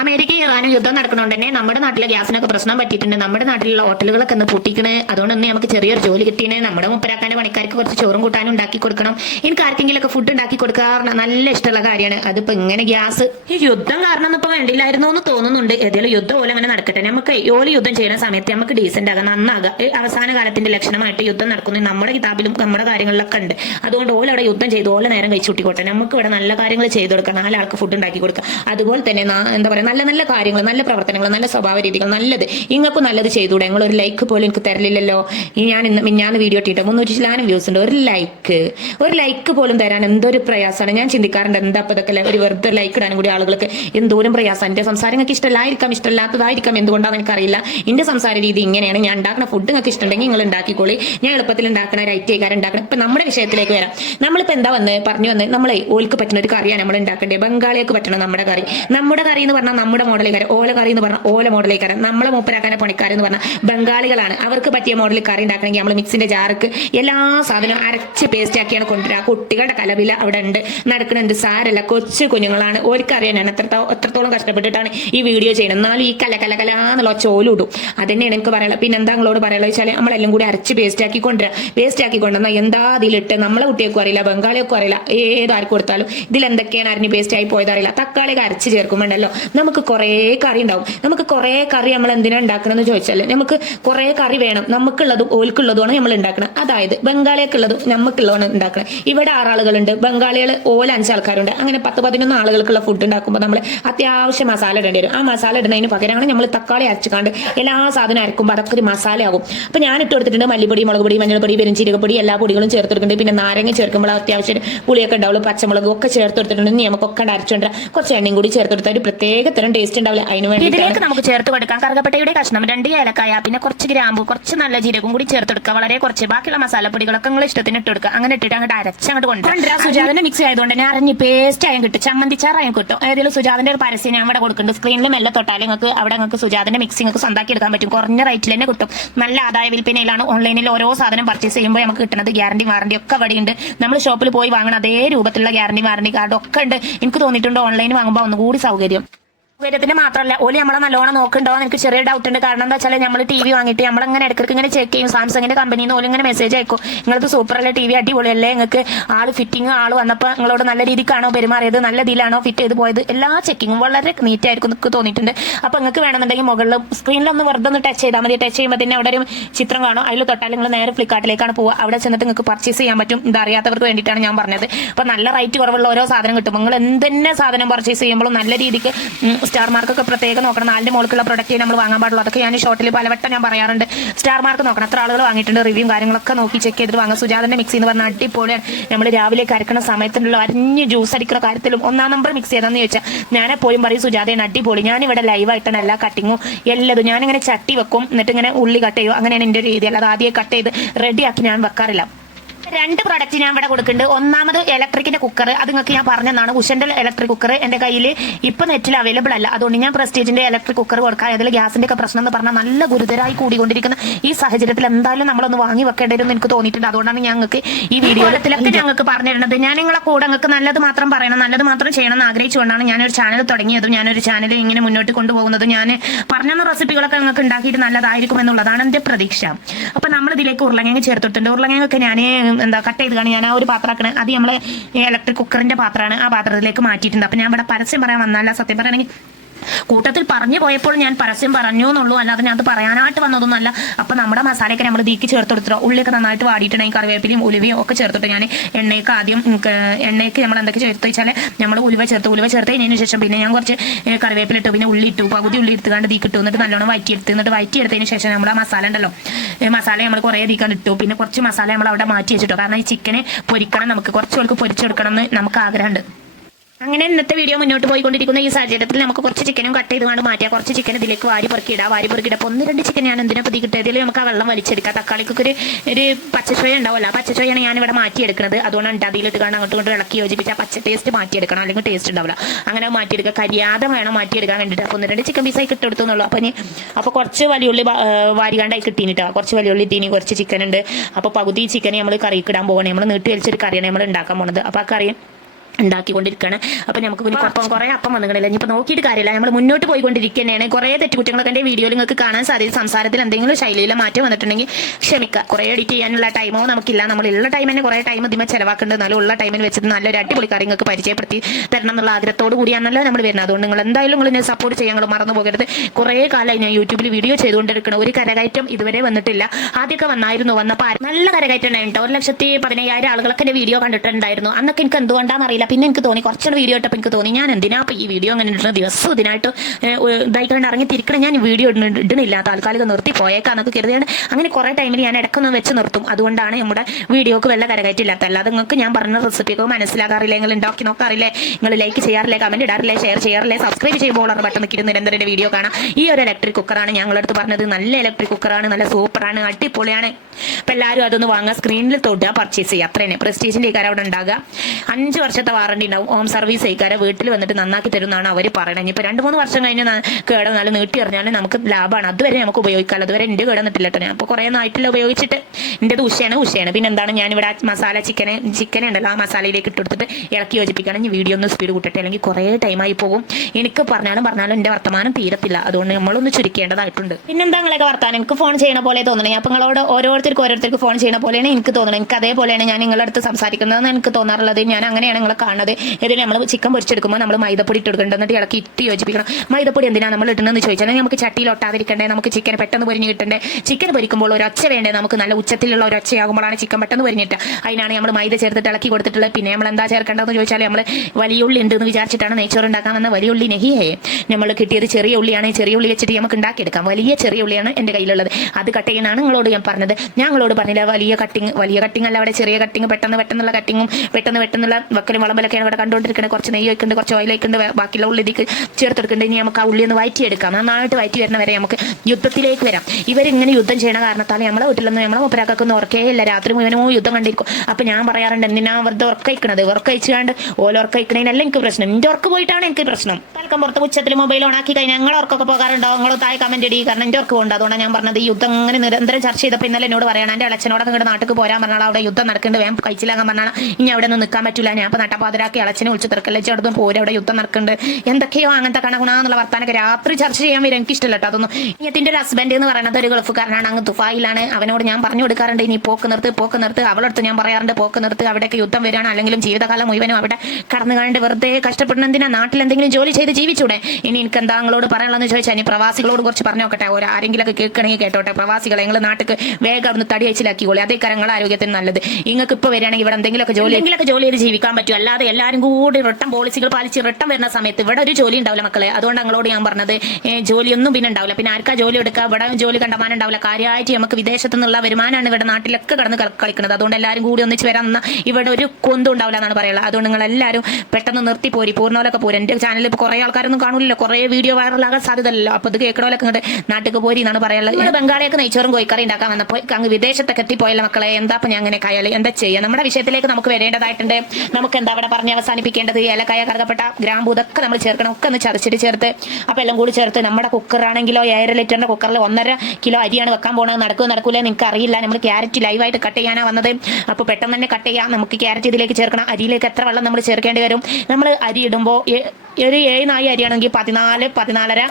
അമേരിക്കയും ഇറാനും യുദ്ധം നടക്കുന്നതുകൊണ്ട് തന്നെ നമ്മുടെ നാട്ടിലെ ഗ്യാസിനൊക്കെ പ്രശ്നം പറ്റിയിട്ടുണ്ട്. നമ്മുടെ നാട്ടിലുള്ള ഹോട്ടലുകളൊക്കെ ഒന്ന് പൂട്ടിക്കണ്. അതുകൊണ്ട് തന്നെ നമുക്ക് ചെറിയൊരു ജോലി കിട്ടിയാണ്. നമ്മുടെ മുപ്പരാക്കാന്റെ പണിക്കാർക്ക് കുറച്ച് ചോറും കൂട്ടാനും ഉണ്ടാക്കി കൊടുക്കണം. എനിക്ക് ആർക്കെങ്കിലും ഒക്കെ ഫുഡ് ഉണ്ടാക്കി കൊടുക്കുക നല്ല ഇഷ്ടമുള്ള കാര്യമാണ്. അതിപ്പോ ഇങ്ങനെ ഗ്യാസ് ഈ യുദ്ധം കാരണം ഒന്നും ഇപ്പൊ വേണ്ടില്ലായിരുന്നു എന്ന് തോന്നുന്നുണ്ട്. ഏതായാലും യുദ്ധം പോലെ അങ്ങനെ നടക്കട്ടെ. നമുക്ക് ഓല് യുദ്ധം ചെയ്യുന്ന സമയത്ത് നമുക്ക് ഡീസന്റ് ആകാം, നന്നാകാം. അവസാന കാലത്തിന്റെ ലക്ഷണമായിട്ട് യുദ്ധം നടക്കുന്നു നമ്മുടെ കിതാബിലും നമ്മുടെ കാര്യങ്ങളിലൊക്കെ ഉണ്ട്. അതുകൊണ്ട് ഓല അവിടെ യുദ്ധം ചെയ്ത് ഓല നേരം കഴിച്ചു കൂട്ടിക്കോട്ടെ. നമുക്ക് ഇവിടെ നല്ല കാര്യങ്ങൾ ചെയ്തു കൊടുക്കാം, നാലാൾക്ക് ഫുഡ് ഉണ്ടാക്കി കൊടുക്കാം. അതുപോലെ തന്നെ എന്താ പറയാ, നല്ല നല്ല കാര്യങ്ങൾ, നല്ല പ്രവർത്തനങ്ങൾ, നല്ല സ്വഭാവ രീതികൾ, നല്ലത് ഇങ്ങൾക്കും നല്ലത് ചെയ്തുകൂടെ. നിങ്ങൾ ഒരു ലൈക്ക് പോലും എനിക്ക് തരലില്ലല്ലോ. ഞാൻ മിഞ്ഞാന്ന് വീഡിയോ ഇട്ടിട്ട് 300 വ്യൂസ് ഉണ്ട്. ഒരു ലൈക്ക് പോലും തരാൻ എന്തൊരു പ്രയാസമാണ്. ഞാൻ ചിന്തിക്കാറുണ്ട് എന്താ ഇപ്പൊ ഇതൊക്കെ ഒരു വെറുതെ ലൈക്ക് ഇടാനും കൂടി ആളുകൾക്ക് എന്തോരം പ്രയാസം. എന്റെ സംസാരം നിങ്ങൾക്ക് ഇഷ്ടമല്ലായിരിക്കാം, ഇഷ്ടമല്ലാത്തതായിരിക്കാം, എന്തുകൊണ്ടാണെന്ന് എനിക്കറിയില്ല. എന്റെ സംസാര രീതി ഇങ്ങനെയാണ്. ഞാൻ ഉണ്ടാക്കുന്ന ഫുഡ് നിങ്ങൾക്ക് ഇഷ്ടമുണ്ടെങ്കിൽ നിങ്ങൾ ഉണ്ടാക്കിക്കോളി. ഞാൻ എളുപ്പത്തിൽ ഉണ്ടാക്കുന്ന ഒരു ഐറ്റക്കാരം ഉണ്ടാക്കണം. ഇപ്പൊ നമ്മുടെ വിഷയത്തിലേക്ക് വരാം. നമ്മളിപ്പോ എന്താ പറഞ്ഞു വന്ന് നമ്മളെ ഓൽക്ക് പറ്റുന്ന ഒരു കറിയാണ് നമ്മൾ ഉണ്ടാക്കേണ്ടത്. ബംഗാളിയൊക്കെ പറ്റണം നമ്മുടെ കറി എന്ന് പറഞ്ഞാൽ നമ്മുടെ മോഡലേക്കാരം, ഓല കറി എന്ന് പറഞ്ഞാൽ ഓല മോഡലേക്കാരം, നമ്മളെ മൂപ്പരാക്കാനെ പണിക്കാരെന്ന് പറഞ്ഞാൽ ബംഗാളികളാണ്. അവർക്ക് പറ്റിയ മോഡൽ കറി ഉണ്ടാക്കണമെങ്കിൽ നമ്മൾ മിക്സിന്റെ ജാർക്ക് എല്ലാ സാധനവും അരച്ച് പേസ്റ്റ് ആക്കിയാണ് കൊണ്ടുവരിക. കുട്ടികളുടെ കലവില അവിടെ ഉണ്ട്, നടക്കുന്നുണ്ട്. സാരല്ല, കൊച്ചു കുഞ്ഞുങ്ങളാണ്. ഓർക്കറിയാനാണ് എത്രത്തോളം കഷ്ടപ്പെട്ടിട്ടാണ് ഈ വീഡിയോ ചെയ്യുന്നത്. എന്നാലും ഈ കല ചോലിടും. അതന്നെയാണ് എനിക്ക് പറയാനുള്ളത്. പിന്നെ എന്താ നിങ്ങളോട് പറയാനുള്ളത് വെച്ചാൽ നമ്മളെല്ലാം കൂടി അരച്ച് പേസ്റ്റ് ആക്കി കൊണ്ടുവന്നാൽ എന്താ അതിലിട്ട് നമ്മളെ കുട്ടികൾക്കും അറിയില്ല, ബംഗാളിയൊക്കെ അറിയില്ല, ഏതാർക്കും കൊടുത്താലും ഇതിൽ എന്തൊക്കെയാണ് അരിഞ്ഞ് പേസ്റ്റ് ആയി പോയതറിയില്ല. തക്കാളി അരച്ച് ചേർക്കുമ്പോണ്ടല്ലോ നമുക്ക് കുറേ കറി ഉണ്ടാവും. നമുക്ക് കുറേ കറി നമ്മൾ എന്തിനാ ഉണ്ടാക്കണമെന്ന് ചോദിച്ചാൽ നമുക്ക് കുറേ കറി വേണം. നമുക്കുള്ളതും ഓൽക്കുള്ളതുമാണ് നമ്മൾ ഉണ്ടാക്കണം. അതായത് ബംഗാളിയൊക്കെയുള്ളതും നമുക്കുള്ളതാണ് ഉണ്ടാക്കണം. ഇവിടെ 6 ആളുകളുണ്ട്, ബംഗാളികൾ ഓല 5 ആൾക്കാരുണ്ട്. അങ്ങനെ 10-11 ആളുകൾക്കുള്ള ഫുഡ് ഉണ്ടാക്കുമ്പോൾ നമ്മൾ അത്യാവശ്യം മസാല ഇടേണ്ടി വരും. ആ മസാല ഇടുന്നതിന് പകരമാണ് നമ്മൾ തക്കാളി അരച്ചുകാണ്ട് എല്ലാ സാധനം അരക്കുമ്പോൾ അതൊക്കെ ഒരു മസാല ആകും. അപ്പൊ ഞാൻ ഇട്ട് കൊടുത്തിട്ടുണ്ട് മല്ലിപ്പൊടി, മുളക് പൊടി, മഞ്ഞൾപ്പൊടി, പെരുംജീരകപ്പൊടി, എല്ലാ പൊടികളും ചേർത്ത് കൊടുക്കുന്നുണ്ട്. പിന്നെ നാരങ്ങ ചേർക്കുമ്പോൾ അത്യാവശ്യം പുളിയൊക്കെ ഉണ്ടാവുള്ളൂ, പച്ചമുളകും ഒക്കെ ചേർത്ത് കൊടുത്തിട്ടുണ്ട്. നമുക്കൊക്കെ അരച്ചുകൊണ്ട് കുറച്ച് എണ്ണയും കൂടി ചേർത്ത് കൊടുത്താൽ ഒരു പ്രത്യേക തരം ടേസ്റ്റ് ഉണ്ടാവില്ല. അതിന് വേണ്ടി ഇതിലേക്ക് നമുക്ക് ചേർത്ത് കൊടുക്കാം കറുകപ്പട്ടയുടെ കഷ്ണം, 2 ഏലക്കായ, പിന്നെ കുറച്ച് ഗ്രാമ്പു, കുറച്ച് നല്ല ജീരകം കൂടി ചേർത്ത് കൊടുക്കുക. വളരെ കുറച്ച്. ബാക്കിയുള്ള മസാലപ്പൊടികളൊക്കെ നിങ്ങൾ ഇഷ്ടത്തിന് ഇട്ട് കൊടുക്കുക. അങ്ങനെ ഇട്ടിട്ട് അങ്ങോട്ട് അരച്ചങ്ങോട്ട് കൊണ്ടുവരാം. സുജാതന്റെ മിക്സ് ആയതുകൊണ്ട് തന്നെ അരഞ്ഞ് പേസ്റ്റ് ആയും കിട്ടും, ചമ്മന്തിച്ചാറായും കിട്ടും. ഏതെങ്കിലും സുജാതന്റെ ഒരു പരസ്യം ഞാൻ ഇവിടെ കൊടുക്കുന്നുണ്ട്. സ്ക്രീനിൽ മെല്ലെ തൊട്ടാൽ നിങ്ങൾക്ക് സുജാതന്റെ മിക്സ് നിങ്ങൾക്ക് സ്വന്തമാക്കി എടുക്കാൻ പറ്റും. കുറഞ്ഞ റേറ്റിൽ തന്നെ കിട്ടും. നല്ല ആദായ വിൽപ്പനയിലാണ്. ഓൺലൈനിൽ ഓരോ സാധനം പർച്ചേസ് ചെയ്യുമ്പോൾ നമുക്ക് കിട്ടുന്നത് ഗ്യാരണ്ടി വാറണ്ടി ഒക്കെ ഇവിടെയുണ്ട്. നമ്മൾ ഷോപ്പിൽ പോയി വാങ്ങണം അതേ രൂപത്തിലുള്ള ഗ്യാരണ്ടി വാറണ്ടി കാർഡ് ഒക്കെ ഉണ്ട്. എനിക്ക് തോന്നിയിട്ടുണ്ട് ഓൺലൈൻ വാങ്ങുമ്പോൾ ഒന്നുകൂടി സൗകര്യത്തിന് മാത്രമല്ല ഓല് നമ്മളെ നല്ലോണം നോക്കുന്നുണ്ടോ എന്ന് എനിക്ക് ചെറിയ ഡൗട്ട് ഉണ്ട്. കാരണം എന്താ വെച്ചാൽ നമ്മൾ TV വാങ്ങിയിട്ട് നമ്മളങ്ങനെ ഇടയ്ക്ക് ഇങ്ങനെ ചെക്ക് ചെയ്യും. സാംസങ്ങിന്റെ കമ്പനിയിൽ നിന്ന് ഓല് ഇങ്ങനെ മെസ്സേജ് അയക്കും, നിങ്ങൾക്ക് സൂപ്പർ അല്ലേ, TV അടിപൊളിയല്ലേ, നിങ്ങൾക്ക് ഫിറ്റിംഗ് വന്നപ്പോൾ നിങ്ങളോട് നല്ല രീതിക്കാണോ പെരുമാറിയത്, നല്ല ഇതിലാണോ ഫിറ്റ് ചെയ്ത് പോയത്, എല്ലാ ചെക്കിങ്ങും വളരെ നീറ്റ് ആയിരിക്കും എനിക്ക് തോന്നിയിട്ടുണ്ട്. അപ്പൊ നിങ്ങൾക്ക് വേണമെന്നുണ്ടെങ്കിൽ മുകളിൽ സ്ക്രീനിലൊന്ന് വെറുതെ ഒന്ന് ടച്ച് ചെയ്താൽ മതി. ടച്ച് ചെയ്യുമ്പോൾ തന്നെ അവിടെ ഒരു ചിത്രം കാണും. അതിൽ തൊട്ടാൽ നിങ്ങൾ നേരെ ഫ്ലിപ്കാർട്ടിലേക്കാണ് പോവുക. അവിടെ ചെന്നിട്ട് നിങ്ങൾക്ക് പർച്ചേസ് ചെയ്യാൻ പറ്റും. ഇതറിയാത്തവർക്ക് വേണ്ടിയിട്ടാണ് ഞാൻ പറഞ്ഞത്. അപ്പൊ നല്ല റേറ്റ് കുറവുള്ള ഓരോ സാധനം കിട്ടും. നിങ്ങൾ എന്തെന്നെ സാധനം പർച്ചേസ് ചെയ്യുമ്പോഴും നല്ല രീതിക്ക് സ്റ്റാർ മാർക്കൊക്കെ പ്രത്യേകം നോക്കണം. 4 മുകൾക്കുള്ള പ്രൊഡക്റ്റ് നമ്മൾ വാങ്ങാൻ പാടുള്ളൂ. അതൊക്കെ ഞാൻ ഷോർട്ടിൽ പലവട്ടം ഞാൻ പറയാറുണ്ട്. സ്റ്റാർ മാർക്ക് നോക്കണം. എത്ര ആളുകൾ വാങ്ങിയിട്ടുണ്ട്, റിവ്യൂ കാര്യങ്ങളൊക്കെ നോക്കി ചെക്ക് ചെയ്തിട്ട് വാങ്ങാം. സുജാതന്റെ മിക്സി എന്ന് പറഞ്ഞാൽ അടിപൊളിയാണ്. നമ്മൾ രാവിലെ കരക്കുന്ന സമയത്തുള്ള അരിഞ്ഞ് ജ്യൂസ് അടിക്കുന്ന കാര്യത്തിലും 1-ാം നമ്പർ മിക്സ് ചെയ്താന്ന് ചോദിച്ചാൽ ഞാൻ എപ്പോഴും പറയും സുജാതയാണ് അടിപൊളി. ഞാനിവിടെ ലൈവായിട്ടാണ് എല്ലാ കട്ടിങ്ങും എല്ലതും. ഞാനിങ്ങനെ ചട്ടി വെക്കും, എന്നിട്ട് ഇങ്ങനെ ഉള്ളി കട്ട് ചെയ്യും. അങ്ങനെയാണ് എൻ്റെ രീതി. അല്ലാതെ ആദ്യം കട്ട് ചെയ്ത് റെഡിയാക്കി ഞാൻ വെക്കാറില്ല. 2 പ്രൊഡക്റ്റ് ഞാൻ ഇവിടെ കൊടുക്കുന്നുണ്ട്. ഒന്നാമത് ഇലക്ട്രിക്കിന്റെ കുക്കർ. അത് നിങ്ങൾക്ക് ഞാൻ പറഞ്ഞതാണ്. ഉഷന്റെ ഇലക്ട്രിക് കുക്കർ എന്റെ കയ്യിൽ ഇപ്പൊ നെറ്റിൽ അവൈലബിൾ അല്ല. അതുകൊണ്ട് ഞാൻ പ്രസ്റ്റീജിന്റെ ഇലക്ട്രിക് കുക്കർ കൊടുക്കാം. അതിൽ ഗ്യാസിന്റെ ഒക്കെ പ്രശ്നം എന്ന് പറഞ്ഞാൽ നല്ല ഗുരുതരമായി കൂടിക്കൊണ്ടിരിക്കുന്ന ഈ സാഹചര്യത്തിൽ എന്തായാലും നമ്മളൊന്ന് വാങ്ങി വെക്കേണ്ടതെന്ന് എനിക്ക് തോന്നിയിട്ടുണ്ട്. അതുകൊണ്ടാണ് ഞങ്ങൾക്ക് ഈ വീഡിയോയിലൊക്കെ ഞങ്ങൾക്ക് പറഞ്ഞിരുന്നത്. ഞാൻ നിങ്ങളെ കൂടെ നിങ്ങൾക്ക് നല്ലത് മാത്രം പറയണം, നല്ലത് മാത്രം ചെയ്യണം എന്ന് ആഗ്രഹിച്ചുകൊണ്ടാണ് ഞാനൊരു ചാനൽ തുടങ്ങിയതും ഞാനൊരു ചാനൽ ഇങ്ങനെ മുന്നോട്ട് കൊണ്ടുപോകുന്നതും. ഞാൻ പറഞ്ഞ റെസിപ്പികളൊക്കെ നിങ്ങൾക്ക് ഉണ്ടാക്കിയിട്ട് നല്ലതായിരിക്കും എന്നുള്ളതാണ് എന്റെ പ്രതീക്ഷ. അപ്പൊ നമ്മൾ ഇതിലേക്ക് ഉരുളക്കിഴങ്ങ് ചേർത്തിട്ടുണ്ട്. ഉരുളക്കിഴങ്ങൊക്കെ ഞാൻ കട്ട് ചെയ്ത് കാണി. ഞാൻ ആ ഒരു പാത്രമാക്കണേ. അത് നമ്മളെ ഇലക്ട്രിക് കുക്കറിന്റെ പാത്രമാണ്. ആ പാത്രത്തിലേക്ക് മാറ്റിയിട്ടുണ്ട്. അപ്പൊ ഞാൻ ഇവിടെ പരസ്യം പറയാൻ വന്നല്ല, സത്യം പറയുകയാണെങ്കിൽ കൂട്ടത്തിൽ പറഞ്ഞു പോയപ്പോൾ ഞാൻ പരസ്യം പറഞ്ഞു എന്നുള്ളൂ, അല്ലാതെ ഞാൻ അത് പറയാനായിട്ട് വന്നതൊന്നുമല്ല. അപ്പൊ നമ്മുടെ മസാലയൊക്കെ നമ്മൾ തീക്ക് ചേർത്ത് കൊടുത്തിട്ടോ. ഉള്ളിയൊക്കെ നന്നായിട്ട് വാടിയിട്ടുണ്ടെങ്കിൽ കറിവേപ്പിലയും ഉലുവയും ഒക്കെ ചേർത്തിട്ട് ഞാൻ എണ്ണയ്ക്ക് നമ്മൾ എന്തൊക്കെ ചേർത്ത് വെച്ചാൽ നമ്മൾ ഉലുവ ചേർത്ത് കഴിഞ്ഞതിന് ശേഷം പിന്നെ ഞാൻ കുറച്ച് കറിവേപ്പില ഇട്ടു, പിന്നെ ഉള്ളി ഇട്ടു, പകുതി ഉള്ളി എടുത്തുകൊണ്ട് തീക്ക് ഇട്ടു. എന്നിട്ട് നല്ലോണം വയറ്റിയെടുത്തതിന് ശേഷം നമ്മൾ ആ മസാല ഉണ്ടല്ലോ, മസാല നമ്മൾ കുറേ തീക്കാൻ ഇട്ടു. പിന്നെ കുറച്ച് മസാല നമ്മൾ അവിടെ മാറ്റി വെച്ചിട്ടോ. കാരണം ഈ ചിക്കനെ പൊരിക്കണം, നമുക്ക് കുറച്ചുകൾക്ക് പൊരിച്ചെടുക്കണം എന്ന് നമുക്ക് ആഗ്രഹമുണ്ട്. അങ്ങനെ ഇന്നത്തെ വീഡിയോ മുന്നോട്ട് പോയിക്കൊണ്ടിരിക്കുന്ന ഈ സാഹചര്യത്തിൽ നമുക്ക് കുറച്ച് ചിക്കനും കട്ട് ചെയ്തുകൊണ്ട് മാറ്റിയാൽ കുറച്ച് ചിക്കൻ ഇതിലേക്ക് വാരി പെറുക്കിയിടാം. 1-2 ചിക്കൻ ഞാൻ എന്തിനാ പതി കിട്ടിയതിൽ നമുക്ക് ആ വെള്ളം വലിച്ചെടുക്കാം. തക്കാളിക്കൊക്കെ ഒരു പച്ചച്ചോയ ഉണ്ടാവുമല്ലോ, ആ പച്ചച്ചോയാണ് ഞാൻ ഇവിടെ മാറ്റിയെടുക്കുന്നത്. അതുകൊണ്ടാണ് അതിലിട്ട് കാണാൻ അങ്ങോട്ടും ഇങ്ങോട്ട് ഇളക്കി യോജിപ്പിച്ച് ആ പച്ച ടേസ്റ്റ് മാറ്റിയെടുക്കണം, അല്ലെങ്കിൽ ടേസ്റ്റ് ഉണ്ടാവില്ല. അങ്ങനെ മാറ്റിയെടുക്കുക, കരിയാതെ വേണം മാറ്റിയെടുക്കാൻ വേണ്ടിയിട്ട്. അപ്പോൾ 1-2 ചിക്കൻ പീസായി കിട്ടെടുത്തുന്നുള്ളൂ. അപ്പോൾ കുറച്ച് വലിയുള്ളി വാരികാണ്ടായി കിട്ടീനിട്ടോ. കുറച്ച് വലിയുള്ളി ഇട്ടീനി, കുറച്ച് ചിക്കൻ ഉണ്ട്. അപ്പോൾ പകുതി ചിക്കൻ നമ്മൾ കറിക്കിടാൻ പോകണേ. നമ്മൾ നീട്ടി വലിച്ചൊരു കറിയാണ് നമ്മൾ ഉണ്ടാക്കാൻ പോകുന്നത്. അപ്പോൾ ആ കറി ഉണ്ടാക്കിക്കൊണ്ടിരിക്കുകയാണ്. അപ്പം നമുക്ക് പിന്നെ കുറേ അപ്പം വന്നിട്ടില്ല. ഇനിയിപ്പോൾ നോക്കിയിട്ട് കാര്യമില്ല, നമ്മൾ മുന്നോട്ട് പോയിക്കൊണ്ടിരിക്കുന്നതാണ്. കുറേ തെറ്റുകുറ്റങ്ങളൊക്കെ എൻ്റെ വീഡിയോയിൽ നിങ്ങൾക്ക് കാണാൻ സാധിക്കും. സംസാരത്തിൽ എന്തെങ്കിലും ശൈലിയിലെ മാറ്റം വന്നിട്ടുണ്ടെങ്കിൽ ക്ഷമിക്കുക. കുറേ എഡിറ്റ് ചെയ്യാനുള്ള ടൈമോ നമുക്കില്ല. നമ്മളുള്ള ടൈം തന്നെ കുറേ ടൈം ഇതിമേ ചിലവാക്കേണ്ടത്. എന്നാലും ഉള്ള ടൈമിന് വെച്ചിട്ട് നല്ലൊരു അടിപൊളി കാര്യം നിങ്ങൾക്ക് പരിചയപ്പെടുത്തി തരണം എന്നുള്ള ആഗ്രഹത്തോട് കൂടിയാണല്ലോ നമ്മൾ വരുന്നത്. അതുകൊണ്ട് നിങ്ങൾ എന്തായാലും നിങ്ങൾ എന്നെ സപ്പോർട്ട് ചെയ്യാൻ നിങ്ങൾ മറന്നു പോകരുത്. കുറേ കാലമായി ഞാൻ യൂട്യൂബിൽ വീഡിയോ ചെയ്തുകൊണ്ടിരിക്കണം. ഒരു കരകയറ്റം ഇതുവരെ വന്നിട്ടില്ല. ആദ്യമൊക്കെ വന്നപ്പോൾ നല്ല കരകയറ്റം ഉണ്ടായിരുന്നു. 1,15,000 ആളുകളൊക്കെ എൻ്റെ വീഡിയോ കണ്ടിട്ടുണ്ടായിരുന്നു. അന്നൊക്കെ എനിക്ക് എന്തുകൊണ്ടാണെന്ന് അറിയില്ല. പിന്നെ എനിക്ക് തോന്നി, കുറച്ചുകൂടെ വീഡിയോ ഇട്ടപ്പോൾ എനിക്ക് തോന്നി ഞാൻ എന്തിനാ അപ്പോൾ ഈ വീഡിയോ അങ്ങനെ ഇടുന്ന, ദിവസം ഇതിനായിട്ട് ഇതായിക്കൊണ്ട് ഇറങ്ങി തിരിക്കണം, ഞാൻ വീഡിയോ ഇടുന്നില്ല, താൽക്കാലികം നിർത്തി പോയേക്കാന്നൊക്കെ കരുതിയാണ്. അങ്ങനെ കുറേ ടൈമിൽ ഞാൻ ഇടയ്ക്കൊന്നും വെച്ച് നിർത്തും. അതുകൊണ്ടാണ് നമ്മുടെ വീഡിയോക്ക് വല്ല കരകയറ്റില്ലാത്ത. അല്ലാതെ നിങ്ങൾക്ക് ഞാൻ പറഞ്ഞ റെസിപ്പിയൊക്കെ മനസ്സിലാക്കാറില്ല, നിങ്ങൾ ഉണ്ടാക്കി നോക്കാറില്ലേ, നിങ്ങൾ ലൈക്ക് ചെയ്യാറില്ലേ, കമന്റ് ഇടാറില്ലേ, ഷെയർ ചെയ്യാറില്ലേ, സബ്സ്ക്രൈബ് ചെയ്യുമ്പോൾ ബട്ടൺ നിൽക്കുന്ന നിരന്തരം വീഡിയോ കാണാം. ഈ ഒരു ഇലക്ട്രിക് കുക്കറാണ് ഞങ്ങളടുത്ത് പറഞ്ഞത്. നല്ല ഇലക്ട്രിക് കുക്കറാണ്, നല്ല സൂപ്പറാണ്, അടിപൊളിയാണ്. അപ്പം എല്ലാവരും അതൊന്ന് വാങ്ങുക, സ്ക്രീനിൽ തൊടുക, പർച്ചേസ് ചെയ്യുക. അത്രേനെ. പ്രസ്റ്റീജിൻ്റെ ഈ കാര്യം അവിടെ ഉണ്ടാകുക. 5 വർഷത്തെ വാറണ്ടി ഉണ്ടാവും. ഹോം സർവീസ് ചെയ്യിക്കാരെ വീട്ടിൽ വന്നിട്ട് നന്നാക്കി തരുന്നതാണ് അവർ പറയുന്നത്. ഇനിയിപ്പോൾ 2-3 വർഷം കഴിഞ്ഞ് കേടന്നാലും നീട്ടി എറിഞ്ഞാലും നമുക്ക് ലാഭമാണ്. അതുവരെ നമുക്ക് ഉപയോഗിക്കാം. അതുവരെ എൻ്റെ കേടന്നിട്ടില്ല കേട്ടോ. ഞാൻ അപ്പോൾ കുറേ നാട്ടിൽ ഉപയോഗിച്ചിട്ട് എൻ്റെ ഉഷയാണ്. പിന്നെ എന്താണ്, ഞാനിവിടെ മസാല ചിക്കൻ ഉണ്ടല്ലോ, ആ മസാലയിലേക്ക് ഇട്ടെടുത്തിട്ട് ഇളക്കി യോജിപ്പിക്കുകയാണെങ്കിൽ വീഡിയോ ഒന്ന് സ്പീഡ് കൂട്ടട്ടെ, അല്ലെങ്കിൽ കുറേ ടൈമായി പോകും. എനിക്ക് പറഞ്ഞാലും എൻ്റെ വർത്തമാനം തീരത്തില്ല. അതുകൊണ്ട് നമ്മളൊന്ന് ചുരുക്കേണ്ടതായിട്ടുണ്ട്. പിന്നെന്താ നിങ്ങളൊക്കെ വർത്താനം എനിക്ക് ഫോൺ ചെയ്യണ പോലെ തോന്നണം. ഞാൻ അപ്പോൾ നിങ്ങളോട് ഓരോരുത്തർക്ക് ഫോൺ ചെയ്യണ പോലെയാണ് എനിക്ക് തോന്നുന്നത്. എനിക്ക് അതേപോലെയാണ് ഞാൻ നിങ്ങളുടെ അടുത്ത് സംസാരിക്കുന്നതെന്ന് എനിക്ക് തോന്നാറുള്ളത്. ഞാൻ അങ്ങനെയാണ് നിങ്ങളെ കാണുന്നത്. ഇതിൽ നമ്മൾ ചിക്കൻ പൊരിച്ചെടുക്കുമ്പോൾ നമ്മൾ മൈദപ്പൊടി ഇട്ട് കൊടുക്കേണ്ടത്, എന്നിട്ട് ഇളക്കി ഇട്ട് യോജിപ്പിക്കണം. മൈദപ്പൊടി എന്തിനാണ് നമ്മൾ ഇടുന്നതെന്ന് ചോദിച്ചാൽ നമുക്ക് ചട്ടിയിൽ ഒട്ടാതിരിക്കണ്ടേ, നമുക്ക് ചിക്കൻ പെട്ടെന്ന് പൊരിഞ്ഞ് കിട്ടണ്ടേ. ചിക്കൻ പൊരിക്കുമ്പോൾ ഒരു ഒച്ച വേണ്ടേ, നമുക്ക് നല്ല ഉച്ചത്തിലുള്ള ഒരു ഒച്ചയാകുമ്പോഴാണ് ചിക്കൻ പെട്ടെന്ന് പൊരിഞ്ഞിട്ട്. അതിനാണ് നമ്മൾ മൈദ ചേർത്തിട്ട് ഇളക്കി കൊടുത്തിട്ടുള്ളത്. പിന്നെ നമ്മൾ എന്താ ചേർക്കേണ്ടതെന്ന് ചോദിച്ചാൽ നമ്മൾ വലിയ ഉള്ളി ഉണ്ടെന്ന് വിചാരിച്ചിട്ടാണ് നെയ്ച്ചോറ് ഉണ്ടാക്കാൻ വന്ന. വലിയ ഉള്ളി നെഹിയേ, നമ്മൾ കിട്ടിയത് ചെറിയ ഉള്ളിയാണ്. ചെറിയ ഉള്ളി വെച്ചിട്ട് നമുക്ക് ഉണ്ടാക്കിയെടുക്കാം. വലിയ ചെറിയ ഉള്ളിയാണ് എൻ്റെ കയ്യിലുള്ളത്. അത് കട്ട് ചെയ്യാനാണ് നിങ്ങളോട് ഞാൻ പറഞ്ഞത്. ഞങ്ങളോട് പറഞ്ഞില്ല വലിയ കട്ടിങ് അല്ല, അവിടെ ചെറിയ കട്ടിങ്, പെട്ടെന്നുള്ള കട്ടിങ്ങും പെട്ടെന്നുള്ള വെക്കലും വളമ്പലൊക്കെയാണ് ഇവിടെ കണ്ടുകൊണ്ടിരിക്കുന്നത്. കുറച്ച് നെയ്യ് വയ്ക്കുന്നുണ്ട്, കുറച്ച് ഓയിൽ വയ്ക്കുന്നുണ്ട്, ബാക്കിയുള്ള ഉള്ളിലേക്ക് ചേർത്തെടുക്കുന്നുണ്ട്. ഇനി നമുക്ക് ആ ഉള്ളി ഒന്ന് വയറ്റിയെടുക്കാം. നന്നായിട്ട് വയറ്റി വരുന്ന വരെ നമുക്ക് യുദ്ധത്തിലേക്ക് വരാം. ഇവരിങ്ങനെ യുദ്ധം ചെയ്യണ കാരണത്താൽ നമ്മളെ വീട്ടിലൊന്നും നമ്മളെ മുപ്പരാക്കൊന്നും ഉറക്കേ ഇല്ല. രാത്രി മുഴുവനോ യുദ്ധം കണ്ടിരിക്കും. അപ്പം ഞാൻ പറയാറുണ്ട്, എന്തിനാ വെറുതെ ഉറക്കയിക്കണത്, ഉറക്കയിച്ചാണ്ട് ഓരോ ഉറക്കയിക്കണേനല്ല എനിക്ക് പ്രശ്നം, എൻ്റെ ഉറക്ക് പോയിട്ടാണ് എനിക്ക് പ്രശ്നം. തൽക്കം പുറത്ത് ഉച്ചത്തിൽ മൊബൈൽ ഓണാക്കി കഴിഞ്ഞാൽ ഞങ്ങൾ ഉറക്കൊക്കെ പോകാറുണ്ടോ, നിങ്ങൾ താഴെ കമന്റ് ഇടി, കാരണം എൻ്റെ ഉറക്ക് പോകുന്നുണ്ട്. അതുകൊണ്ടാണ് ഞാൻ പറഞ്ഞത്. ഈ യുദ്ധം അങ്ങനെ നിരന്തരം ചർച്ച ചെയ്തപ്പോൾ ഇന്നലെ എന്നോട് പറയണം, എൻ്റെ അളച്ചനോട് നിങ്ങളുടെ നാട്ടിൽ പോരാൻ പറഞ്ഞാൽ അവിടെ യുദ്ധം നടക്കുന്നുണ്ട്, വേഗം കഴിച്ചില്ലാകാൻ പറഞ്ഞാൽ ഇനി അവിടെ നിന്ന് നിൽക്കാൻ പറ്റില്ല. ഞാൻ ഇപ്പോൾ നട്ടപ്പാതിരാക്കി അളച്ചനെ വിളിച്ച് തിരക്കല്ലേ ചേർത്തും പോരും, അവിടെ യുദ്ധം നടക്കുന്നുണ്ട്, എന്തൊക്കെയോ അങ്ങനത്തെ കണകുണാന്നുള്ള വർത്താനൊക്കെ രാത്രി ചർച്ച ചെയ്യാൻ വരും. എനിക്കിഷ്ടമല്ല കേട്ടോ അതൊന്നും. ഇനിയത്തിൻ്റെ ഒരു ഹസ്ബൻഡ് എന്ന് പറയുന്നത് ഒരു ഗൾഫുകാരനാണ്, അങ്ങ് ദുബായിലാണ്. അവനോട് ഞാൻ പറഞ്ഞു കൊടുക്കാറുണ്ട്, ഇനി പോക്ക് നിർത്ത്. അവളടുത്ത് ഞാൻ പറയാറുണ്ട്, പോക്ക് നിർത്ത്, അവിടേക്ക് യുദ്ധം വരികയാണ്, അല്ലെങ്കിലും ജീവിതകാലം മുഴുവനും അവിടെ കടന്നു കാണേണ്ടി വെറുതെ കഷ്ടപ്പെടുന്ന എന്തിനാ, നാട്ടിൽ എന്തെങ്കിലും ജോലി ചെയ്ത് ജീവിച്ചൂടെ. ഇനി എനിക്ക് എന്താ നിങ്ങളോട് പറയാനുള്ളതെന്ന് ചോദിച്ചാൽ, ഇനി പ്രവാസികളോട് കുറച്ച് പറഞ്ഞു നോക്കട്ടെ. ആരെങ്കിലൊക്കെ കേൾക്കണമെങ്കിൽ കേട്ടോട്ടെ. പ്രവാസികളെ നിങ്ങൾ നാട്ടിൽ വേഗം അവിടുന്ന് തടി അയച്ചിലാക്കിക്കോളി. അതേ കാര്യങ്ങൾ ആരോഗ്യത്തിന് നല്ലത്. നിങ്ങൾക്ക് ഇപ്പോൾ വരികയാണെങ്കിൽ ഇവിടെ എന്തെങ്കിലുമൊക്കെ ജോലി ചെയ്ത് ജീവിക്കാൻ പറ്റും. അല്ലാതെ എല്ലാവരും കൂടി റിട്ടം പോളിസികൾ പാലിച്ച് റിട്ടം വരുന്ന സമയത്ത് ഇവിടെ ഒരു ജോലി ഉണ്ടാവില്ല മക്കളെ. അതുകൊണ്ട് ഞങ്ങളോട് ഞാൻ പറഞ്ഞത്, ജോലിയൊന്നും പിന്നെ ഉണ്ടാവില്ല. പിന്നെ ആർക്കാ ജോലി എടുക്കുക, ഇവിടെ ജോലി കണ്ടമാനം ഉണ്ടാവില്ല. കാര്യമായിട്ട് നമുക്ക് വിദേശത്തു നിന്നുള്ള വരുമാനമാണ് ഇവിടെ നാട്ടിലൊക്കെ കടന്ന് കളിക്കുന്നത്. അതുകൊണ്ട് എല്ലാവരും കൂടി ഒന്നിച്ച് വരാൻ ഇവിടെ ഒരു കൊന്തും ഉണ്ടാവില്ല എന്നാണ് പറയുള്ളത്. അതുകൊണ്ട് നിങ്ങൾ എല്ലാവരും പെട്ടെന്ന് നിർത്തി പോരി, പൂർണ്ണോലൊക്കെ പോരും. എൻ്റെ ചാനലിൽ ഇപ്പോൾ കുറേ ആൾക്കാരൊന്നും കാണില്ലല്ലോ, കുറേ വീഡിയോ വൈറലാകാൻ സാധ്യതയല്ലോ. അപ്പോൾ ഇത് കേൾക്കണോലൊക്കെ ഇങ്ങോട്ട് നാട്ടിൽ പോരി എന്നാണ് പറയുള്ളത്. നിങ്ങൾ ബംഗാളിയൊക്കെ നെയ്ച്ചോറും കോഴിക്കറി ഉണ്ടാക്കാൻ വന്നപ്പോൾ അങ്ങ് വിദേശത്തൊക്കെ എത്തിപ്പോയല്ലോ മക്കളെ. എന്താ അപ്പം ഞാൻ അങ്ങനെ കയറി എന്താ ചെയ്യുക. നമ്മുടെ വിഷയത്തിലേക്ക് നമുക്ക് വരേണ്ടതായിട്ടുണ്ട്. നമുക്ക് എന്താ അവിടെ പറഞ്ഞ് അവസാനിപ്പിക്കേണ്ടത്, ഏലക്കായ, കറുകപ്പെട്ട, ഗ്രാമ്പൂ ഇതൊക്കെ നമ്മൾ ചേർക്കണം. ഒക്കെ ഒന്ന് ചതച്ചിട്ട് ചേർത്ത് അപ്പോൾ എല്ലാം കൂടി ചേർത്ത് നമ്മുടെ കുക്കറാണെങ്കിലോ 1.5 ലിറ്ററിൻ്റെ കുക്കറിൽ 1.5 കിലോ അരിയാണ് വെക്കാൻ പോകുന്നത്. നടക്കൂല നിങ്ങൾക്ക് അറിയില്ല. നമ്മൾ ക്യാരറ്റ് ലൈവായിട്ട് കട്ട് ചെയ്യാനാണ് വന്നത്. അപ്പോൾ പെട്ടെന്ന് തന്നെ കട്ട് ചെയ്യാം. നമുക്ക് ക്യാരറ്റ് ഇതിലേക്ക് ചേർക്കണം. അരിയിലേക്ക് എത്ര വെള്ളം നമ്മൾ ചേർക്കേണ്ടി വരും. നമ്മൾ അരി ഇടുമ്പോൾ ഒരു 7 നാഴി അരിയാണെങ്കിൽ 14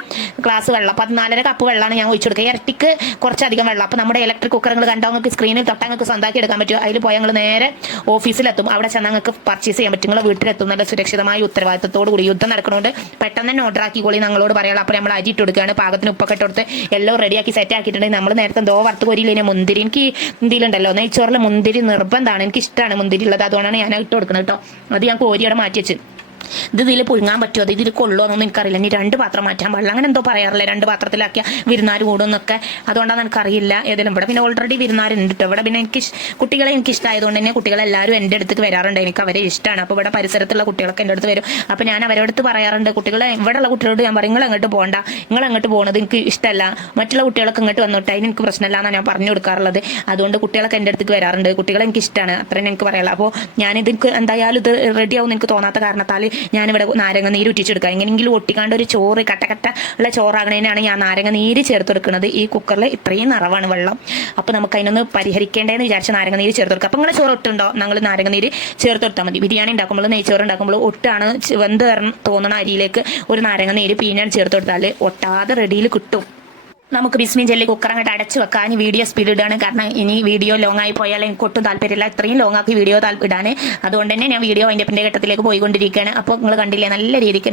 ഗ്ലാസ് വെള്ളം, 14 കപ്പ് വെള്ളമാണ് ഞാൻ ഒഴിച്ചു കൊടുക്കുക. ഇരട്ടിക്ക് കുറച്ചധികം വെള്ളം. അപ്പോൾ നമ്മുടെ ഇലക്ട്രിക് കുക്കറുകൾ കണ്ടോ, നിങ്ങൾക്ക് സ്ക്രീനിൽ തൊട്ടാൽ നിങ്ങൾക്ക് സ്വന്തമാക്കി എടുക്കാൻ പറ്റും. അതിൽ പോയാൽ ഞങ്ങൾ നേരെ ഓഫീസിലെത്തും. അവിടെ ചെന്നാൽ നിങ്ങൾക്ക് പർച്ചേസ് ചെയ്യാൻ പറ്റും. നിങ്ങൾ വീട്ടിലെത്തും നല്ല സുരക്ഷിതമായ ഉത്തരവാദിത്തത്തോടു കൂടി. യുദ്ധം നടക്കണോണ്ട് പെട്ടെന്ന് തന്നെ ഓർഡർ ആക്കിക്കോളി ഞങ്ങളോട് പറയാം. അപ്പോൾ നമ്മൾ അരി ഇട്ട് കൊടുക്കുകയാണ്. പാകത്തിന് ഉപ്പൊക്കെ ഇട്ട് കൊടുത്ത് എല്ലാം റെഡിയാക്കി സെറ്റ് ആക്കിയിട്ടുണ്ടെങ്കിൽ നമ്മൾ നേരത്തെ എന്തോ വറുത്ത് കോരിയില്ലേ മുന്തിരി. എനിക്ക് ഇന്ത്യയിലുണ്ടല്ലോ നെയ്ച്ചോറിൽ മുന്തിരി നിർബന്ധമാണ്. എനിക്ക് ഇഷ്ടമാണ് മുന്തിരി ഉള്ളത്. അതുകൊണ്ടാണ് ഞാൻ ഇട്ട് കൊടുക്കുന്നത് കേട്ടോ. അത് ഞാൻ കോരിയോടെ മാറ്റി വെച്ച്. ഇതിൽ പുഴുങ്ങാൻ പറ്റുമോ, അത് ഇതിൽ കൊള്ളുമോന്നൊന്നും എനിക്കറിയില്ല. ഇനി 2 പാത്രം മാറ്റാൻ പാടില്ല, അങ്ങനെ എന്തോ പറയാറില്ലേ, 2 പാത്രത്തിലാക്കിയ വിരുന്നാർ കൂടുന്നൊക്കെ. അതുകൊണ്ടാണ് എനിക്കറിയില്ല. ഏതെങ്കിലും ഇവിടെ പിന്നെ ഓൾറെഡി വിരുന്നാരുണ്ട് കേട്ടോ. ഇവിടെ പിന്നെ കുട്ടികളെ എനിക്ക് ഇഷ്ടമായതുകൊണ്ട് തന്നെ കുട്ടികളെല്ലാവരും എൻ്റെ അടുത്തേക്ക് വരാറുണ്ട്. എനിക്ക് അവരെ ഇഷ്ടമാണ്. അപ്പോൾ ഇവിടെ പരിസരത്തുള്ള കുട്ടികളൊക്കെ എൻ്റെ അടുത്ത് വരും. അപ്പോൾ ഞാൻ അവരോട് പറയാറുണ്ട്, കുട്ടികളെ ഇവിടെയുള്ള കുട്ടികളോട് ഞാൻ പറയും, നിങ്ങൾ അങ്ങോട്ട് പോകണ്ട, നിങ്ങൾ അങ്ങോട്ട് പോകുന്നത് എനിക്ക് ഇഷ്ടമല്ല, മറ്റുള്ള കുട്ടികളൊക്കെ ഇങ്ങോട്ട് വന്നോട്ടെ, അതിന് എനിക്ക് പ്രശ്നമില്ല എന്നാണ് ഞാൻ പറഞ്ഞു കൊടുക്കാറുള്ളത്. അതുകൊണ്ട് കുട്ടികളൊക്കെ എൻ്റെ അടുത്തേക്ക് വരാറുണ്ട്. കുട്ടികളെ എനിക്ക് ഇഷ്ടമാണ്, അത്രയും എനിക്ക് പറയാനുള്ളത്. അപ്പോൾ ഞാനിത് എന്തായാലും ഇത് റെഡിയാവും എനിക്ക് തോന്നാത്ത കാരണത്താൽ ഞാനിവിടെ നാരങ്ങ നീര് ഉറ്റിച്ചെടുക്കുക. എങ്ങനെയെങ്കിലും ഒട്ടിക്കാണ്ട് ഒരു ചോറ് കട്ട ഉള്ള ചോറാകണേനാണ് ഞാൻ നാരങ്ങ നീര് ചേർത്ത് കൊടുക്കുന്നത്. ഈ കുക്കറിൽ ഇത്രയും നിറവാണ് വെള്ളം. അപ്പോൾ നമുക്ക് അതിനൊന്ന് പരിഹരിക്കേണ്ടതെന്ന് വിചാരിച്ച നാരങ്ങ നീര് ചേർത്ത് കൊടുക്കുക. അപ്പോൾ നിങ്ങളെ ചോറ് ഒട്ടുണ്ടോ, നിങ്ങൾ നാരങ്ങ നീര് ചേർത്ത് കൊടുത്താൽ മതി. ബിരിയാണി ഉണ്ടാക്കുമ്പോൾ നെയ്ച്ചോറ് ഉണ്ടാക്കുമ്പോൾ ഒട്ടാണ് വെന്ത് തോന്നണ അരിയിലേക്ക് ഒരു നാരങ്ങ നീര് പീഞ്ഞാൻ ചേർത്ത് കൊടുത്താൽ ഒട്ടാതെ റെഡിയിൽ കിട്ടും. നമുക്ക് ബിസ്മിൻ ജെല്ലി കുക്കർ അങ്ങോട്ട് അടച്ചു വെക്കാൻ വീഡിയോ സ്പീഡ് ഇടാണ്. കാരണം ഇനി വീഡിയോ ലോങ് ആയി പോയാൽ എനിക്ക് ഒട്ടും താല്പര്യമില്ല, ഇത്രയും ലോങ് ആക്കി വീഡിയോ ഇടാൻ. അതുകൊണ്ട് തന്നെ ഞാൻ വീഡിയോ അതിൻ്റെ ഘട്ടത്തിലേക്ക് പോയിക്കൊണ്ടിരിക്കുകയാണ്. അപ്പോൾ നിങ്ങൾ കണ്ടില്ലേ, നല്ല രീതിക്ക്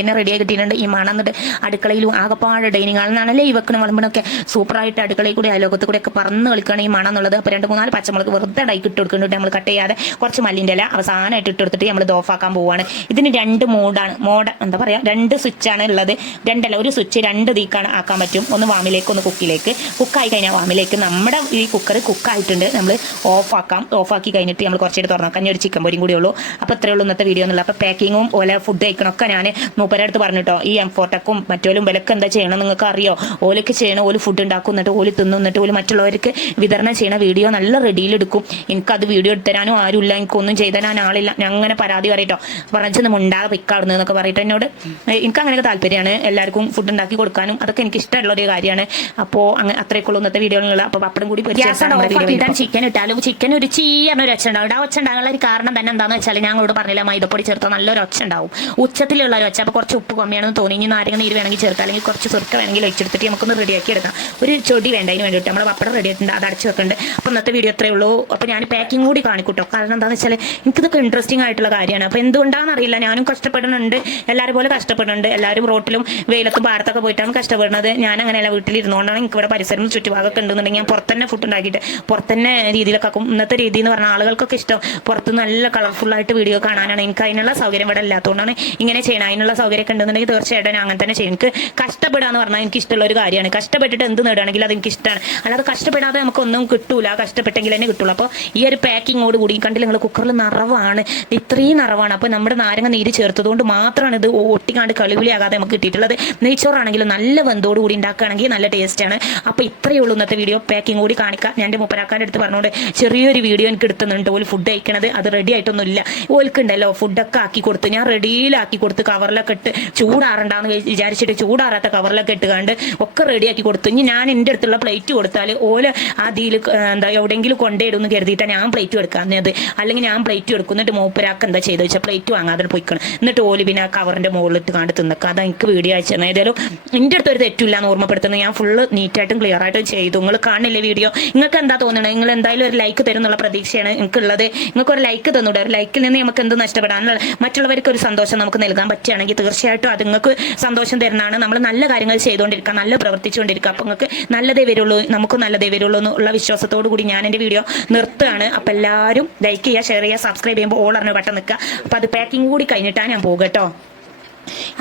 തന്നെ റെഡിയായി കിട്ടിയിട്ടുണ്ട്. ഈ മണം എന്നിട്ട് അടുക്കളയിലും ആകെപ്പാട് ഡൈനിങ് ഹാളിൽ നിന്നാണല്ലേ ഈ വെക്കണം വിളമ്പിനൊക്കെ സൂപ്പറായിട്ട് അടുക്കളയിൽ കൂടി അയലോകത്ത് കൂടെ ഒക്കെ പറന്ന് കളിക്കുകയാണ് ഈ മണം എന്നുള്ളത്. അപ്പോൾ 2-3 പച്ചമുളക് വെറുതെ ഡൈക്ക് ഇട്ട് കൊടുക്കുന്നുണ്ട്. നമ്മൾ കട്ട് ചെയ്യാതെ കുറച്ച് മല്ലിൻ്റെ ഇല അവസാനമായിട്ട് ഇട്ട് കൊടുത്തിട്ട് നമ്മൾ ഓഫാക്കാൻ പോവുകയാണ്. ഇതിന് 2 മോഡ് എന്താ പറയുക, 2 സ്വിച്ചാണ് ഉള്ളത്. ഒരു സ്വിച്ച് 2 തീക്കാണ് ആക്കാൻ പറ്റും. ഒന്ന് വാമിലേക്ക് ഒന്ന് കുക്കിലേക്ക്. കുക്കായി കഴിഞ്ഞാൽ വാമിലേക്ക്. നമ്മുടെ ഈ കുക്കർ കുക്കായിട്ടുണ്ട്, നമ്മൾ ഓഫാക്കി കഴിഞ്ഞിട്ട് നമ്മൾ കുറച്ചായിട്ട് തുറന്നു നോക്കാം. ഒരു ചിക്കൻ പൊരിയും കൂടി ഉള്ളൂ. അപ്പോൾ ഇത്രയേ ഉള്ളൂ ഇന്നത്തെ വീഡിയോ എന്നുള്ളത്. അപ്പോൾ പാക്കിങ്ങും ഓല ഫുഡ് കഴിക്കണമൊക്കെ ഞാൻ മൂപ്പരുടെ അടുത്ത് പറഞ്ഞിട്ടോ, ഈ M4ടെക്കും മറ്റോലും വിലക്ക് എന്താ ചെയ്യണം നിങ്ങൾക്ക് അറിയോ, ഓലൊക്കെ ചെയ്യണം. ഓല് ഫുഡ് ഉണ്ടാക്കും, എന്നിട്ട് ഓല് തിന്നിട്ട് ഓല് മറ്റുള്ളവർക്ക് വിതരണം ചെയ്യണ വീഡിയോ നല്ല റെഡിയിലെടുക്കും. എനിക്കത് വീഡിയോ എടുത്തരാനും ആരുമില്ല, എനിക്കൊന്നും ചെയ്തരാൻ ആളില്ല. ഞാൻ അങ്ങനെ പരാതി പറയട്ടോ, പറഞ്ഞൊന്നും ഉണ്ടാകാതെ പിക്കാടുന്നു എന്നൊക്കെ പറയട്ടെ എന്നോട്. എനിക്ക് അങ്ങനെയൊക്കെ താല്പര്യമാണ്, എല്ലാവർക്കും ഫുഡ് ഉണ്ടാക്കി കൊടുക്കാനും. അതൊക്കെ എനിക്ക് ഇഷ്ടമുള്ള ഒരു കാര്യമാണ്. അപ്പോൾ അങ്ങനെ അത്രയൊക്കെ ഉള്ളൂ ഇന്നത്തെ വീഡിയോയിലുള്ള. അപ്പോൾ പപ്പടം കൂടി ചിക്കൻ ഇട്ടാലും ചിക്കൻ ഒരു ചീറിന് ഒരു ഒച്ച ഉണ്ടാവും. ആ ഒച്ച ഉണ്ടാകാനുള്ള ഒരു കാരണം തന്നെ എന്താണെന്ന് വെച്ചാൽ ഞങ്ങളോട് പറഞ്ഞില്ല, മൈദപ്പൊടി ചേർത്താൽ നല്ലൊരു ഒച്ച ഉണ്ടാവും, ഉച്ചത്തിലുള്ള ഒരു ഒച്ച. അപ്പോൾ കുറച്ച് ഉപ്പ് കമ്മിയാണെന്ന് തോന്നി. ഇനി നാരങ്ങ നീര് വേണമെങ്കിൽ ചേർക്കാം, അല്ലെങ്കിൽ കുറച്ച് സുർക്ക വേണമെങ്കിൽ വെച്ചെടുത്തിട്ട് നമുക്കൊന്ന് റെഡിയാക്കി എടുക്കാം. ഒരു ചെടി വേണ്ട അതിന് വേണ്ടിയിട്ട് നമ്മൾ പപ്പടം റെഡി ആയിട്ടുണ്ട്, അത് അടച്ച് വെക്കുന്നുണ്ട്. അപ്പോൾ ഇന്നത്തെ വീഡിയോ അത്രയേ ഉള്ളൂ. അപ്പോൾ ഞാൻ പാക്കിംഗ് കൂടി കാണിക്കൂട്ടോ, കാരണം എന്താണെന്ന് വെച്ചാൽ എനിക്കിതൊക്കെ ഇൻട്രസ്റ്റിംഗ് ആയിട്ടുള്ള കാര്യമാണ്. അപ്പോൾ എന്തുകൊണ്ടാണെന്ന് അറിയില്ല, ഞാനും കഷ്ടപ്പെടുന്നുണ്ട്, എല്ലാവരും പോലെ കഷ്ടപ്പെടുന്നുണ്ട്. എല്ലാവരും റോട്ടിലും വെയിലത്തും ഭാരത്തൊക്കെ പോയിട്ടാണ് കഷ്ടപ്പെടുന്നത്. ഞാൻ അങ്ങനെയല്ല, വീട്ടിലിരുന്നുകൊണ്ടാണ്. എനിക്ക് ഇവിടെ പരിസരം ചുറ്റുഭാഗമൊക്കെ ഉണ്ടെന്നുണ്ടെങ്കിൽ ഞാൻ പുറത്തന്നെ ഫുഡ് ഉണ്ടാക്കിയിട്ട് പുറത്തന്നെ രീതിയിലൊക്കെ ആക്കും. ഇന്നത്തെ രീതി എന്ന് പറഞ്ഞാൽ ആളുകൾക്കൊക്കെ ഇഷ്ടം പുറത്ത് നല്ല കളർഫുള്ളായിട്ട് വീഡിയോ കാണാനാണ്. എനിക്ക് അതിനുള്ള സൗകര്യം ഇവിടെ ഇല്ലാത്തതുകൊണ്ടാണ് ഇങ്ങനെ ചെയ്യണം. അതിനുള്ള സൗകര്യമൊക്കെ ഉണ്ടെന്നുണ്ടെങ്കിൽ തീർച്ചയായിട്ടും ഞാൻ അങ്ങനെ തന്നെ ചെയ്യും. എനിക്ക് കഷ്ടപ്പെടുക എന്ന് പറഞ്ഞാൽ എനിക്ക് ഇഷ്ടമുള്ള ഒരു കാര്യമാണ്. കഷ്ടപ്പെട്ടിട്ട് എന്ത് നേടുകയാണെങ്കിൽ അത് എനിക്ക് ഇഷ്ടമാണ്. അല്ലാതെ കഷ്ടപ്പെടാതെ നമുക്കൊന്നും കിട്ടൂല, കഷ്ടപ്പെട്ടെങ്കിൽ തന്നെ കിട്ടുള്ളൂ. അപ്പോൾ ഈ ഒരു പാക്കിങ്ങോട് കൂടി കണ്ടില്ല നിങ്ങൾ, കുക്കറിൽ നിറവാണ്, ഇത്രയും നിറവാണ്. അപ്പോൾ നമ്മുടെ നാരങ്ങ നീര് ചേർത്തതുകൊണ്ട് മാത്രമാണ് ഇത് ഒട്ടിക്കാണ്ട് കളിവിളിയാകാതെ നമുക്ക് കിട്ടിയിട്ടുള്ളത്. നെയ്ച്ചോറാണെങ്കിലും നല്ല വെന്തോട് കൂടി ഉണ്ടാക്കുകയാണെങ്കിൽ നല്ല ടേസ്റ്റാണ്. അപ്പോൾ ഇത്രയേ ഉള്ളൂ ഇന്നത്തെ വീഡിയോ. പാക്കിംഗ് കൂടി കാണിക്കാം. ഞാൻ എൻ്റെ മുപ്പരാക്കാൻ്റെ അടുത്ത് പറഞ്ഞുകൊണ്ട് ചെറിയൊരു വീഡിയോ എനിക്ക് എടുത്തുന്നുണ്ട്. ഓല് ഫുഡ് കഴിക്കണത്, അത് റെഡി ആയിട്ടൊന്നുമില്ല. ഓൽക്കുണ്ടല്ലോ ഫുഡൊക്കെ ആക്കി കൊടുത്ത് ഞാൻ റെഡിയിലാക്കി കൊടുത്ത് കവറിലൊക്കെ ഇട്ട് ചൂടാറണ്ടാന്ന് വിചാരിച്ചിട്ട് ചൂടാറാത്ത കവറിലൊക്കെ ഇട്ടുകൊണ്ട് ഒക്കെ റെഡിയാക്കി കൊടുത്തു. ഇനി ഞാൻ എൻ്റെ അടുത്തുള്ള പ്ലേറ്റ് കൊടുത്താൽ ഓല് അതിൽ എന്താ എവിടെയെങ്കിലും കൊണ്ടേയിടുമെന്ന് കരുതിയിട്ടാണ് ഞാൻ പ്ലേറ്റ് എടുക്കാഞ്ഞത്. അല്ലെങ്കിൽ ഞാൻ പ്ലേറ്റ് എടുക്കും, എന്നിട്ട് മൂപ്പരാക്ക് എന്താ ചെയ്ത് വെച്ചാൽ പ്ലേറ്റ് വാങ്ങാതെ പോയിക്കണം. എന്നിട്ട് ഓല് പിന്നെ ആ കവറിൻ്റെ മുകളിലിട്ട് കണ്ട് തിന്നക്കുക. അത് എനിക്ക് വീഡിയോ അയച്ചു തന്നെ. ഏതായാലും എൻ്റെ അടുത്ത് ഒരു തെറ്റില്ല എന്ന് ഓർമ്മപ്പെടുത്തുന്നത്. ഞാൻ ഫുള്ള് നീറ്റായിട്ടും ക്ലിയർ ആയിട്ടും ചെയ്തു. നിങ്ങൾ കാണില്ലേ വീഡിയോ? നിങ്ങൾക്ക് എന്താ തോന്നണത്? നിങ്ങൾ എന്തായാലും ഒരു ലൈക്ക് തരും എന്നുള്ള പ്രതീക്ഷയാണ് എനിക്കുള്ളത്. നിങ്ങൾക്ക് ഒരു ലൈക്ക് തന്നൂടെ? ഒരു ലൈക്കിൽ നിന്ന് നമുക്ക് എന്ത് നഷ്ടപ്പെടാനുള്ള, മറ്റുള്ളവർക്ക് ഒരു സന്തോഷം നമുക്ക് നൽകാൻ പറ്റുകയാണെങ്കിൽ തീർച്ചയായിട്ടും അത് നിങ്ങൾക്ക് സന്തോഷം തരുന്നതാണ്. നമ്മൾ നല്ല കാര്യങ്ങൾ ചെയ്തുകൊണ്ടിരിക്കുക, നല്ല പ്രവർത്തിച്ചുകൊണ്ടിരിക്കുക. അപ്പോൾ നിങ്ങൾക്ക് നല്ലതേ വരുള്ളൂ, നമുക്ക് നല്ലതേ വരുള്ളൂ എന്നുള്ള വിശ്വാസത്തോടു കൂടി ഞാൻ എൻ്റെ വീഡിയോ നിർത്തുകയാണ്. അപ്പോൾ എല്ലാവരും ലൈക്ക് ചെയ്യുക, ഷെയർ ചെയ്യുക, സബ്സ്ക്രൈബ് ചെയ്യുമ്പോൾ ഓൾ അറിഞ്ഞ ബട്ടൺ നിൽക്കുക. അപ്പോൾ അത് പാക്കിംഗ് കൂടി കഴിഞ്ഞിട്ടാണ് ഞാൻ പോകുക കേട്ടോ.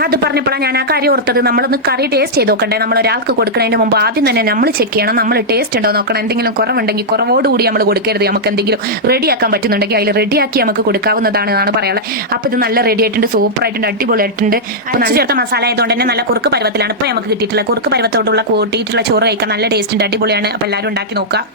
അത് പറഞ്ഞപ്പോഴാണ് ഞാൻ ആ കാര്യം ഓർത്തത്. നമ്മളൊന്ന് കറി ടേസ്റ്റ് ചെയ്ത് നോക്കണ്ടേ? നമ്മൾ ഒരാൾക്ക് കൊടുക്കുന്നതിന് മുമ്പ് ആദ്യം തന്നെ നമ്മൾ ചെക്ക് ചെയ്യണം, നമ്മൾ ടേസ്റ്റ് ഉണ്ടോ നോക്കണം. എന്തെങ്കിലും കുറവുണ്ടെങ്കിൽ കുറവോടുകൂടി നമ്മൾ കൊടുക്കരുത്. നമുക്ക് എന്തെങ്കിലും റെഡിയാക്കാൻ പറ്റുന്നുണ്ടെങ്കിൽ അതിൽ റെഡിയാക്കി നമുക്ക് കൊടുക്കാവുന്നതാണ് എന്നാണ് പറയാനുള്ളത്. അപ്പോൾ ഇത് നല്ല റെഡി ആയിട്ടുണ്ട്, സൂപ്പർ ആയിട്ടുണ്ട്, അടിപൊളിയായിട്ടുണ്ട്. അപ്പോൾ നല്ല ചേർത്ത മസാല ആയതുകൊണ്ട് തന്നെ നല്ല കുറുക്ക് പരുവത്തിലാണ് ഇപ്പോൾ നമുക്ക് കിട്ടിയിട്ടുള്ള. കുറുക്ക് പരുവത്തോടുള്ള കൂട്ടിയിട്ടുള്ള ചോറ് കഴിക്കാൻ നല്ല ടേസ്റ്റ് ഉണ്ട്, അടിപൊളിയാണ്. അപ്പോൾ എല്ലാവരും ഉണ്ടാക്കി നോക്കുക.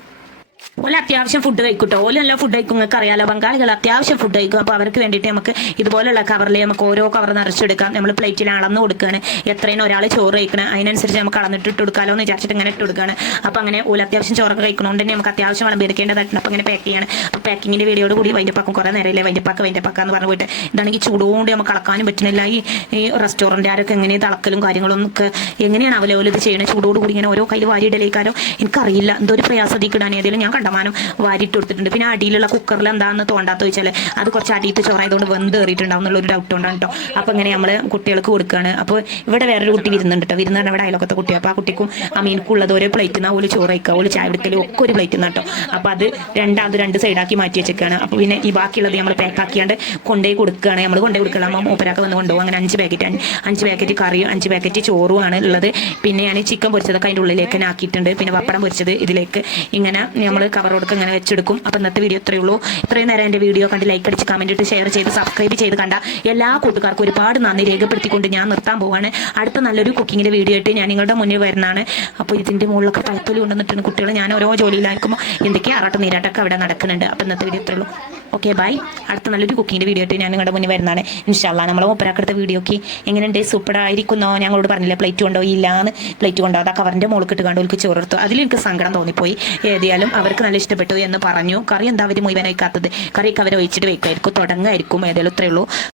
ഓല അത്യാവശ്യം ഫുഡ് കഴിക്കൂട്ടോ. ഓല നല്ല ഫുഡ് കഴിക്കും, നിങ്ങൾക്ക് അറിയാലോ, ബംഗാളികൾ അത്യാവശ്യം ഫുഡ് കഴിക്കും. അപ്പോൾ അവർക്ക് വേണ്ടിയിട്ട് നമുക്ക് ഇതുപോലുള്ള കവറിൽ നമുക്ക് ഓരോ കവർ നിറച്ചെടുക്കാം. നമ്മൾ പ്ലേറ്റിൽ അളന്ന് കൊടുക്കുകയാണ്. എത്രയും ഒരാൾ ചോറ് കഴിക്കണം അതിനനുസരിച്ച് നമുക്ക് അളന്നിട്ട് ഇട്ട് കൊടുക്കാമല്ലോ എന്ന് വിചാരിച്ചിട്ട് ഇങ്ങനെ ഇട്ട് കൊടുക്കുകയാണ്. അപ്പോൾ അങ്ങനെ ഓല അത്യാവശ്യം ചോറൊക്കെ കഴിക്കണോണ്ട് തന്നെ നമുക്ക് അത്യാവശ്യം വിളമ്പെടുക്കേണ്ടതായിട്ടുണ്ട്. അപ്പോൾ അങ്ങനെ പാക്ക് ചെയ്യണം. അപ്പോൾ പാക്കിങ്ങിൻ്റെ വീഡിയോട് കൂടി വൈൻഡപ്പാക്കും. കുറേ നേരമില്ലേ വൈൻഡപ്പാക്ക എന്ന് പറഞ്ഞു പോയിട്ട് ഇതാണെങ്കിൽ ചൂടുകൊണ്ട് നമുക്ക് അളക്കാനും പറ്റുന്നില്ല. ഈ റെസ്റ്റോറൻറ്റ് ആരൊക്കെ എങ്ങനെ തളക്കലും കാര്യങ്ങളൊന്നും ഒക്കെ എങ്ങനെയാണ് അവലോല ഇത് ചെയ്യണത്? ചൂടോട് കൂടി ഇങ്ങനെ ഓരോ കയ്യിൽ വാരിയിടലേക്കാരോ എനിക്കറിയില്ല. എന്തോ ഒരു പ്രയാസത്തിൽ ഇടാൻ ഏതെങ്കിലും ഞാൻ കണ്ടമാനം വാരിട്ട് കൊടുത്തിട്ടുണ്ട്. പിന്നെ അടിയിലുള്ള കുക്കറിൽ എന്താണെന്ന് തോണ്ടാത്ത ചോദിച്ചാൽ അത് കുറച്ച് അടിയത്ത് ചോറായതുകൊണ്ട് വെന്ത് കയറിയിട്ടുണ്ടാവും എന്നുള്ളൊരു ഡൗട്ട് കൊണ്ടാണ് കേട്ടോ. അപ്പോൾ ഇങ്ങനെ നമ്മൾ കുട്ടികൾക്ക് കൊടുക്കുകയാണ്. അപ്പോൾ ഇവിടെ വേറൊരു കുട്ടി വരുന്നുണ്ട് കേട്ടോ. വരുന്നുണ്ട് ഇവിടെ അയലൊക്കത്തെ കുട്ടി. അപ്പോൾ ആ കുട്ടിക്കും അമീനക്കുള്ളത് ഓരോ പ്ലേറ്റിൽ നിന്ന് ഒരു ചോറ് കഴിക്കുക, ഒരു ചായ എടുക്കലും ഒക്കെ ഒരു പ്ലേറ്റിൽ നിന്ന് കേട്ടോ. അപ്പോൾ അത് രണ്ട് സൈഡാക്കി മാറ്റി വെച്ചേക്കാണ്. അപ്പോൾ പിന്നെ ഈ ബാക്കിയുള്ളത് നമ്മൾ പാക്കാക്കിയാണ്ട് കൊണ്ടുപോയി കൊടുക്കുകയാണ്. നമ്മൾ കൊണ്ടുപോയി കൊടുക്കണം. നമ്മൾ മൂപ്പരാക്ക് വന്ന് കൊണ്ടുപോകും. അങ്ങനെ 5 പാക്കറ്റ് കറിയും 5 പാക്കറ്റ് ചോറുമാണ് ഉള്ളത്. പിന്നെ ഞാൻ ചിക്കൻ പൊരിച്ചതൊക്കെ അതിൻ്റെ ഉള്ളിലേക്ക് തന്നെ ആക്കിയിട്ടുണ്ട്. പിന്നെ പപ്പടം പൊരിച്ചത് ഇതിലേക്ക് ഇങ്ങനെ നമ്മൾ കവറോടൊക്കെ ഇങ്ങനെ വെച്ചെടുക്കും. അപ്പോൾ ഇന്നത്തെ വീഡിയോ ഇത്രയേ ഉള്ളൂ. ഇത്രയും നേരം എൻ്റെ വീഡിയോ കണ്ട് ലൈക്ക് അടിച്ച് കമൻറ്റ് ഇട്ട് ഷെയർ ചെയ്ത് സബ്സ്ക്രൈബ് ചെയ്ത് കണ്ട എല്ലാ കൂട്ടുകാർക്കും ഒരുപാട് നന്ദി രേഖപ്പെടുത്തിക്കൊണ്ട് ഞാൻ നിർത്താൻ പോവാണ്. അടുത്ത നല്ലൊരു കുക്കിങ്ങിൻ്റെ വീഡിയോ ആയിട്ട് ഞാൻ നിങ്ങളുടെ മുന്നിൽ വരുന്നതാണ്. അപ്പോൾ ഇതിൻ്റെ മുകളിലൊക്കെ പൈപ്പൊലി കൊണ്ടുവന്നിട്ടുണ്ട് കുട്ടികൾ. ഞാൻ ഓരോ ജോലിയിലായിരിക്കുമ്പോൾ എന്തൊക്കെയാണ് ആറാട്ടം നീരാട്ടമൊക്കെ അവിടെ നടക്കുന്നുണ്ട്. അപ്പോൾ ഇന്നത്തെ വീഡിയോ ഇത്രയേ ഉള്ളൂ. Okay bye. അടുത്ത നല്ലൊരു കുക്കിങ്ങിൻ്റെ വീഡിയോ ആയിട്ട് ഞാൻ നിങ്ങളുടെ മുന്നിൽ വരുന്നതാണ്. ഇൻഷാല്ലാ നമ്മളെ മൂപ്പരാക്കെടുത്ത വീഡിയോക്ക് എങ്ങനെയുണ്ട്, സൂപ്പർ ആയിരിക്കുന്നോ? ഞങ്ങളോട് പറഞ്ഞില്ല പ്ലേറ്റ് കൊണ്ടുപോയില്ലാന്ന്. പ്ലേറ്റ് കൊണ്ടുപോകാതെ കവറിൻ്റെ മുകളിൽ ഇട്ടുകൊണ്ട് ഓൽക്ക് ചോറെടുത്തു. അതിൽ എനിക്ക് സങ്കടം തോന്നിപ്പോയി. ഏതായാലും അവർക്ക് നല്ല ഇഷ്ടപ്പെട്ടു എന്ന് പറഞ്ഞു. കറി എന്താ അവർ മുഴുവൻ വയ്ക്കാത്തത്? കറിയൊക്കെ അവർ ഒഴിച്ചിട്ട് വയ്ക്കുമായിരിക്കും, തുടങ്ങുമായിരിക്കും. ഏതായാലും ഇത്രയേ ഉള്ളൂ.